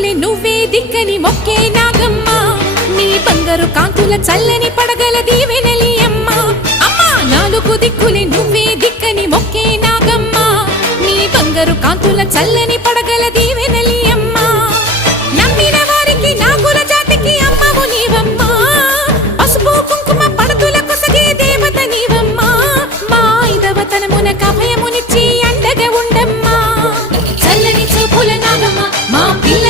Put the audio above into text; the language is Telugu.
దిక్కులే నువ్వే దిక్కని మొక్కే నాగమ్మ నీ బంగారు కాంతుల చల్లని పడగల దీవెనలి అమ్మ అమ్మా నాలుగు దిక్కులే నువ్వే దిక్కని మొక్కే నాగమ్మ నీ బంగారు కాంతుల చల్లని పడగల దీవెనలి అమ్మ నమ్మిన వారికి నాగుల జాతికి అమ్మవు నీవమ్మ పసుపు కుంకుమ పడతుల కొసగే దేవత నీవమ్మ మా ఐదవతనమునకు అభయమునిచ్చి అండగా ఉండమ్మా చల్లని చూపుల నాగమ్మ మా పిల్ల